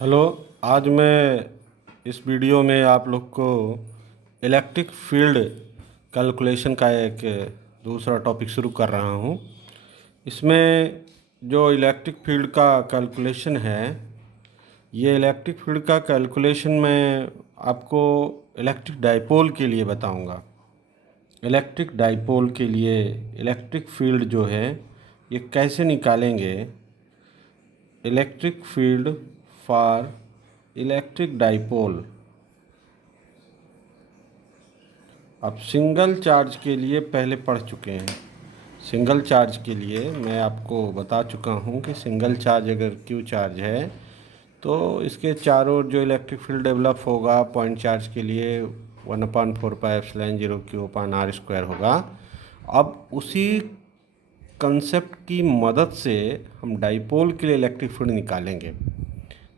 Hello. आज मैं इस वीडियो में आप लोग को इलेक्ट्रिक फील्ड कैलकुलेशन का एक दूसरा टॉपिक शुरू कर रहा हूँ। इसमें जो इलेक्ट्रिक फील्ड का कैलकुलेशन है, ये इलेक्ट्रिक फील्ड का कैलकुलेशन मैं आपको इलेक्ट्रिक डाइपोल के लिए बताऊँगा। इलेक्ट्रिक डाइपोल के लिए इलेक्ट्रिक फील्ड जो है ये कैसे निकालेंगे। Electric field for electric dipole. अब सिंगल चार्ज के लिए पहले पढ़ चुके हैं। सिंगल चार्ज के लिए मैं आपको बता चुका हूँ कि सिंगल चार्ज अगर क्यू चार्ज है तो इसके चारों ओर जो इलेक्ट्रिक फील्ड डेवलप होगा पॉइंट चार्ज के लिए 1/4πε0 Q/r² होगा। अब उसी कंसेप्ट की मदद से हम डाइपोल के लिए इलेक्ट्रिक फील्ड निकालेंगे।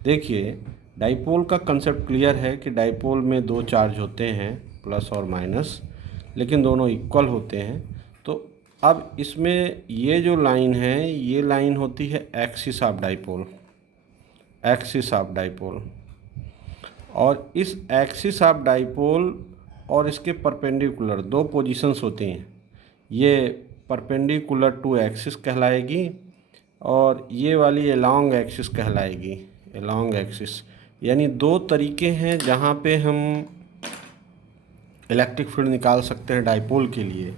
देखिए, डाइपोल का कंसेप्ट क्लियर है कि डाइपोल में दो चार्ज होते हैं, प्लस और माइनस, लेकिन दोनों इक्वल होते हैं। तो अब इसमें ये जो लाइन है, ये लाइन होती है axis of dipole, axis of dipole. और इस एक्सिस ऑफ डाइपोल और इसके परपेंडिकुलर दो पोजीशंस होती हैं। ये परपेंडिकुलर टू एक्सिस कहलाएगी और ये वाली एलॉन्ग एक्सिस कहलाएगी, एलॉन्ग एक्सिस। यानी दो तरीके हैं जहाँ पे हम इलेक्ट्रिक फील्ड निकाल सकते हैं डाइपोल के लिए।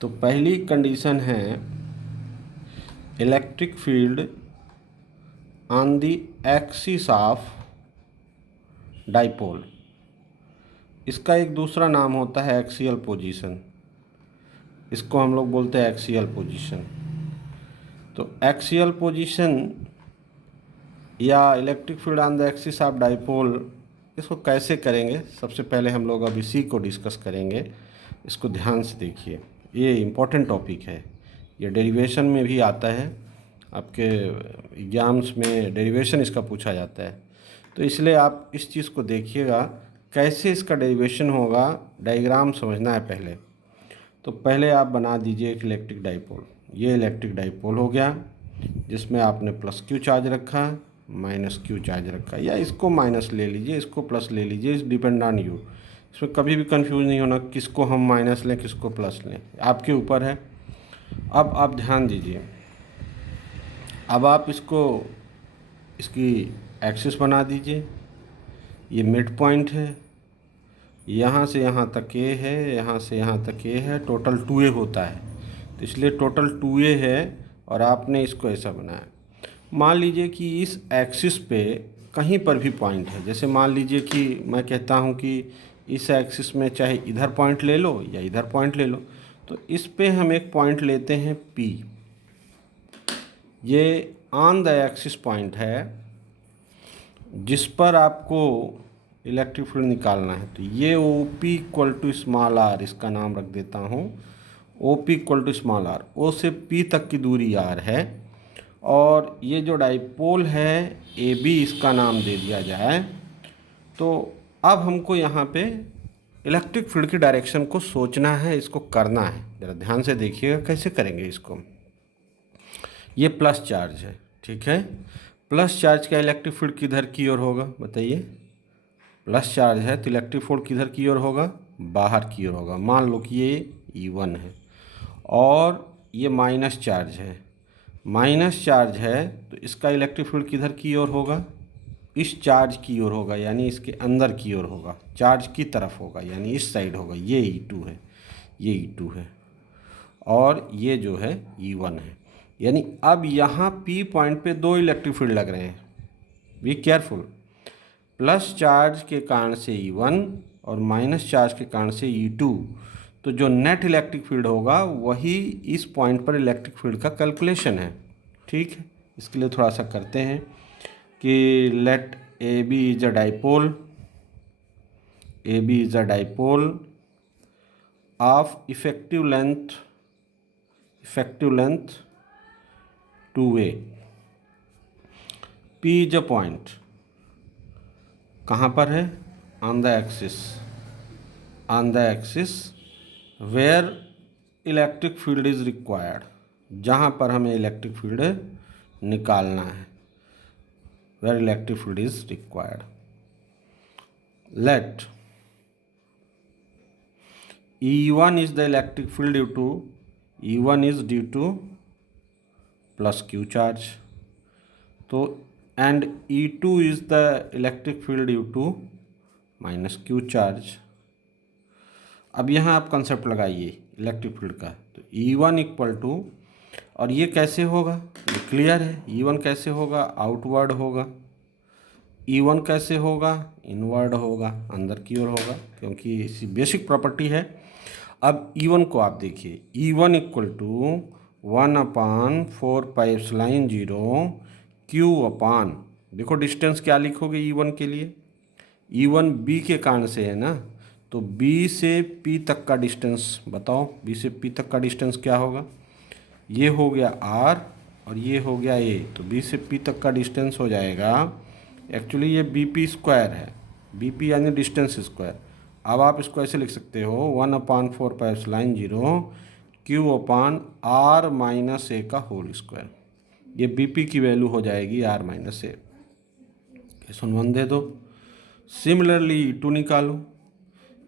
तो पहली कंडीशन है electric field on the axis of dipole. इसका एक दूसरा नाम होता है एक्सियल पोजीशन। इसको हम लोग बोलते हैं एक्सियल पोजीशन। तो एक्सियल पोजीशन या electric field on the axis of dipole, इसको कैसे करेंगे सबसे पहले हम लोग अब इसी को डिस्कस करेंगे। इसको ध्यान से देखिए, ये इम्पोर्टेंट टॉपिक है। ये डेरिवेशन में भी आता है, आपके एग्जाम्स में डेरिवेशन इसका पूछा जाता है। तो इसलिए आप इस चीज़ को देखिएगा कैसे इसका डेरिवेशन होगा। डायग्राम समझना है पहले। तो पहले आप बना दीजिए एक इलेक्ट्रिक डाइपोल। ये इलेक्ट्रिक डाइपोल हो गया जिसमें आपने प्लस क्यू चार्ज रखा, माइनस क्यू चार्ज रखा, या इसको माइनस ले लीजिए, इसको प्लस ले लीजिए, इस डिपेंड ऑन यू। इसमें कभी भी कंफ्यूज नहीं होना किसको हम माइनस लें किसको प्लस लें, आपके ऊपर है। अब आप ध्यान दीजिए, अब आप इसको इसकी एक्सिस बना दीजिए। ये मिड पॉइंट है, यहाँ से यहाँ तक ए है, यहाँ से यहाँ तक ए है, टोटल 2a होता है। तो इसलिए टोटल 2a है और आपने इसको ऐसा बनाया। मान लीजिए कि इस एक्सिस पे कहीं पर भी पॉइंट है। जैसे मान लीजिए कि मैं कहता हूँ कि इस एक्सिस में चाहे इधर पॉइंट ले लो या इधर पॉइंट ले लो। तो इस पे हम एक पॉइंट लेते हैं P। ये ऑन द एक्सिस पॉइंट है जिस पर आपको इलेक्ट्रिक फील्ड निकालना है। तो ये OP equal to small r, इसका नाम रख देता हूँ OP equal to small r। O से P तक की दूरी r है और ये जो डाइपोल है AB, इसका नाम दे दिया जाए। तो अब हमको यहाँ पे इलेक्ट्रिक फील्ड की डायरेक्शन को सोचना है, इसको करना है। ज़रा ध्यान से देखिएगा कैसे करेंगे इसको। ये प्लस चार्ज है, ठीक है। प्लस चार्ज का इलेक्ट्रिक फील्ड किधर की ओर होगा बताइए। प्लस चार्ज है तो इलेक्ट्रिक फील्ड किधर की ओर होगा, बाहर की ओर होगा। मान लो कि ये E1 है और ये माइनस चार्ज है, माइनस चार्ज है तो इसका इलेक्ट्रिक फील्ड किधर की ओर होगा, इस चार्ज की ओर होगा, यानी इसके अंदर की ओर होगा, चार्ज की तरफ होगा, यानी इस साइड होगा। ये E2 है, ये E2 है और ये जो है E1 है। यानी अब यहाँ P पॉइंट पे दो इलेक्ट्रिक फील्ड लग रहे हैं। बी केयरफुल, प्लस चार्ज के कारण से E1 और माइनस चार्ज के कारण से E2। तो जो नेट इलेक्ट्रिक फील्ड होगा वही इस पॉइंट पर इलेक्ट्रिक फील्ड का कैलकुलेशन है, ठीक है। इसके लिए थोड़ा सा करते हैं कि let AB is a dipole, AB is a dipole of effective length 2a। P is a point, कहाँ पर है, on the axis, on the axis where electric field is required, जहाँ पर हमें इलेक्ट्रिक फील्ड निकालना है। where electric field is required. Let E1 is the electric field due to E1 is due to plus Q charge. तो and E2 is the electric field due to minus Q charge. अब यहाँ आप concept लगाइए electric field का, तो E1 equal to, और ये कैसे होगा, ये क्लियर है, E1 कैसे होगा, आउटवर्ड होगा, E1 कैसे होगा, इनवर्ड होगा, अंदर की ओर होगा, क्योंकि इसी बेसिक प्रॉपर्टी है। अब E1 को आप देखिए, E1 इक्वल टू 1/4πε0 Q अपान, देखो डिस्टेंस क्या लिखोगे E1 के लिए, E1 B के कारण से है ना, तो B से P तक का डिस्टेंस बताओ, B से P तक का डिस्टेंस क्या होगा, ये हो गया R और ये हो गया A, तो B से P तक का डिस्टेंस हो जाएगा, एक्चुअली ये BP स्क्वायर है, BP यानी डिस्टेंस स्क्वायर। अब आप इसको ऐसे लिख सकते हो 1/4πε0 Q upon R minus A का होल स्क्वायर, ये BP की वैल्यू हो जाएगी R माइनस A। क्वेश्चन 1 दे दो। सिमिलरली E2 निकालो,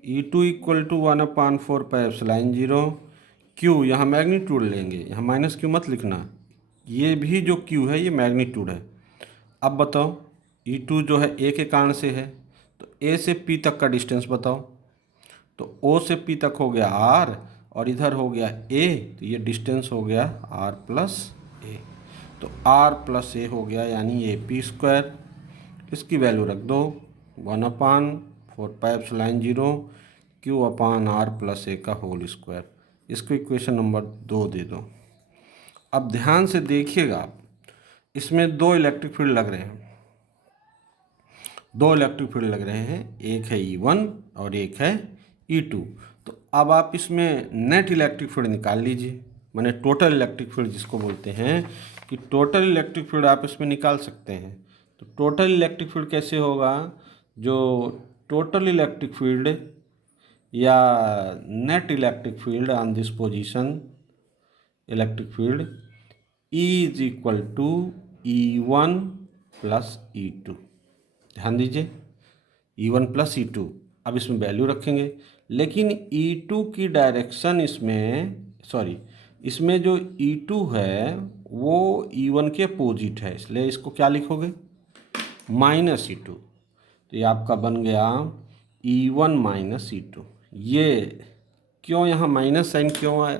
E2 इक्वल टू 1/4πε0 Q, यहाँ मैग्नीट्यूड लेंगे, यहाँ माइनस Q मत लिखना, ये भी जो Q है ये मैग्नीट्यूड है। अब बताओ E2 जो है A के कारण से है, तो A से P तक का डिस्टेंस बताओ, तो O से P तक हो गया R और इधर हो गया A, तो ये डिस्टेंस हो गया R प्लस A, तो R प्लस A हो गया यानी AP स्क्वायर। इसकी वैल्यू रख दो 1/4πε0 Q upon R plus A का होल स्क्वायर। इसको इक्वेशन नंबर 2 दे दो। अब ध्यान से देखिएगा आप, इसमें दो इलेक्ट्रिक फील्ड लग रहे हैं, दो इलेक्ट्रिक फील्ड लग रहे हैं, एक है E1 और एक है E2। तो अब आप इसमें नेट इलेक्ट्रिक फील्ड निकाल लीजिए, माने टोटल इलेक्ट्रिक फील्ड जिसको बोलते हैं, कि टोटल इलेक्ट्रिक फील्ड आप इसमें निकाल सकते हैं। तो टोटल इलेक्ट्रिक फील्ड कैसे होगा, जो टोटल इलेक्ट्रिक फील्ड या net electric field on this position electric field E is equal to E1 plus E2। ध्यान दीजिए E1 प्लस E2, अब इसमें वैल्यू रखेंगे, लेकिन E2 की डायरेक्शन इसमें जो E2 है वो E1 के अपोजिट है, इसलिए इसको क्या लिखोगे, माइनस E2। तो ये आपका बन गया E1 माइनस E2। ये क्यों यहाँ माइनस साइन क्यों है,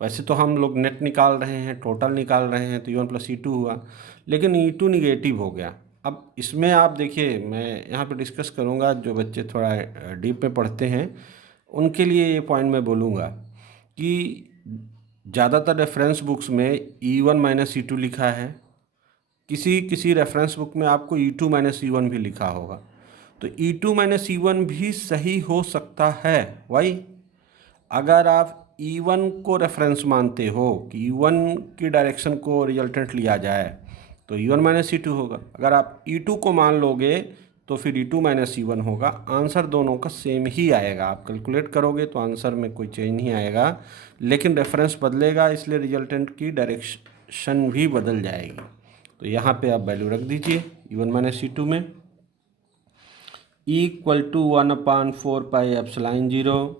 वैसे तो हम लोग नेट निकाल रहे हैं, टोटल निकाल रहे हैं, तो E1 प्लस E2 हुआ, लेकिन E2 निगेटिव हो गया। अब इसमें आप देखिए, मैं यहाँ पे डिस्कस करूँगा, जो बच्चे थोड़ा डीप में पढ़ते हैं उनके लिए ये पॉइंट मैं बोलूँगा कि ज़्यादातर रेफरेंस बुक्स में E1 माइनस E2 लिखा है, किसी रेफरेंस बुक में आपको E2 माइनस E1 भी लिखा होगा, तो E2 माइनस E1 भी सही हो सकता है। वाई, अगर आप E1 को रेफरेंस मानते हो कि E1 की डायरेक्शन को रिजल्टेंट लिया जाए तो E1 माइनस E2 होगा, अगर आप E2 को मान लोगे तो फिर E2 माइनस E1 होगा। आंसर दोनों का सेम ही आएगा, आप कैलकुलेट करोगे तो आंसर में कोई चेंज नहीं आएगा, लेकिन रेफरेंस बदलेगा, इसलिए रिजल्टेंट की डायरेक्शन भी बदल जाएगी। तो यहाँ पे आप वैल्यू रख दीजिए E1 माइनस E2 में, equal to 1/4πε0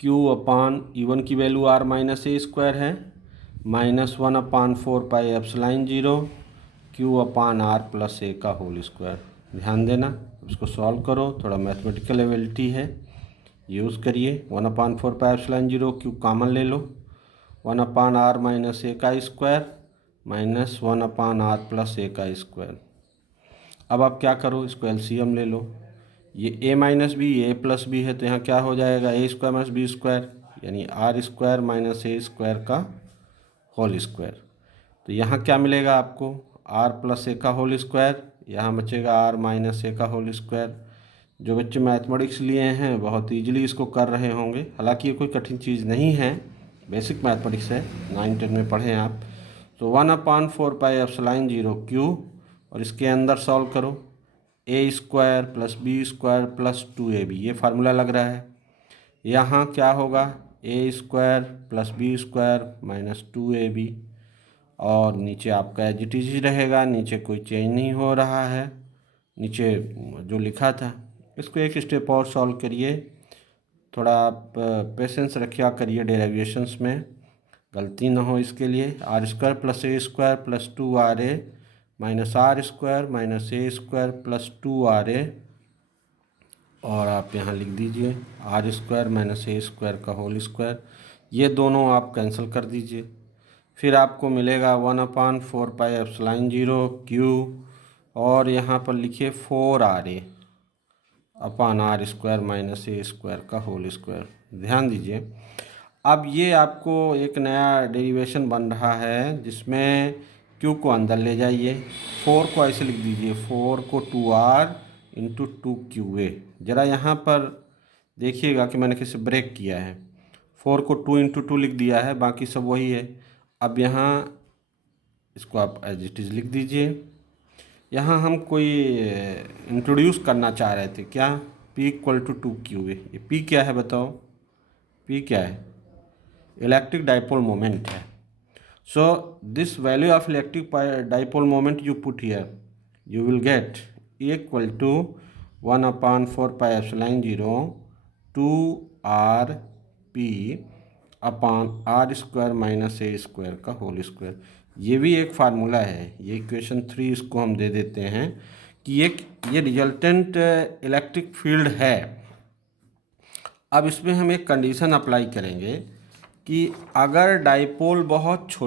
Q upon E1 की value R minus A square है, minus 1/4πε0 Q upon R plus A का होल स्क्वायर। ध्यान देना, इसको सॉल्व करो, थोड़ा मैथमेटिकल एबिलिटी है, यूज़ करिए। 1/4πε0 Q कॉमन ले लो, 1/R माइनस A का square minus 1/R plus A का स्क्वायर। अब आप क्या करो, इसको एलसीएम ले लो, ये A minus B A plus B है, तो यहाँ क्या हो जाएगा, A square minus B square यानी R square minus A square का होल स्क्वायर। तो यहाँ क्या मिलेगा आपको, R प्लस A का होल स्क्वायर, यहाँ बचेगा R माइनस A का होल स्क्वायर। जो बच्चे मैथमेटिक्स लिए हैं बहुत ईजिली इसको कर रहे होंगे, हालांकि ये कोई कठिन चीज़ नहीं है, बेसिक मैथमेटिक्स है, 9-10 में पढ़ें आप। तो 1/4πε0 Q, और इसके अंदर सॉल्व करो, A square plus B square plus 2AB, ये फार्मूला लग रहा है। यहाँ क्या होगा, A square plus B square minus 2AB, और नीचे आपका एज इट इज रहेगा, नीचे कोई चेंज नहीं हो रहा है, नीचे जो लिखा था। इसको एक स्टेप और सॉल्व करिए, थोड़ा आप पेशेंस रखिए करिए डेरिवेशंस में, गलती ना हो इसके लिए। R square plus A square plus 2RA minus R square minus A square plus 2RA, और आप यहाँ लिख दीजिए R square minus A square का होल स्क्वायर, ये दोनों आप कैंसिल कर दीजिए। फिर आपको मिलेगा 1/4πε0 क्यू, और यहाँ पर लिखिए 4RA upon R square minus A square का होल स्क्वायर। ध्यान दीजिए, अब ये आपको एक नया डेरिवेशन बन रहा है जिसमें q को अंदर ले जाइए, 4 को ऐसे लिख दीजिए, 4 को 2R इंटू 2QA। ज़रा यहाँ पर देखिएगा कि मैंने कैसे ब्रेक किया है, 4 को 2 इंटू 2 लिख दिया है, बाकी सब वही है। अब यहाँ इसको आप एज इट इज़ लिख दीजिए। यहाँ हम कोई इंट्रोड्यूस करना चाह रहे थे, क्या, P इक्वल टू 2QA। ये P क्या है बताओ, P क्या है, इलेक्ट्रिक डाइपोल मोमेंट है। So this value of electric dipole moment you put here, you will get equal to 1/4πε0 2RP upon R square minus A square का whole square. ये भी एक फार्मूला है, ये इक्वेशन 3 इसको हम दे देते हैं कि ये रिजल्टेंट इलेक्ट्रिक फील्ड है। अब इसमें हम एक कंडीशन अप्लाई करेंगे कि अगर डाइपोल बहुत छोटा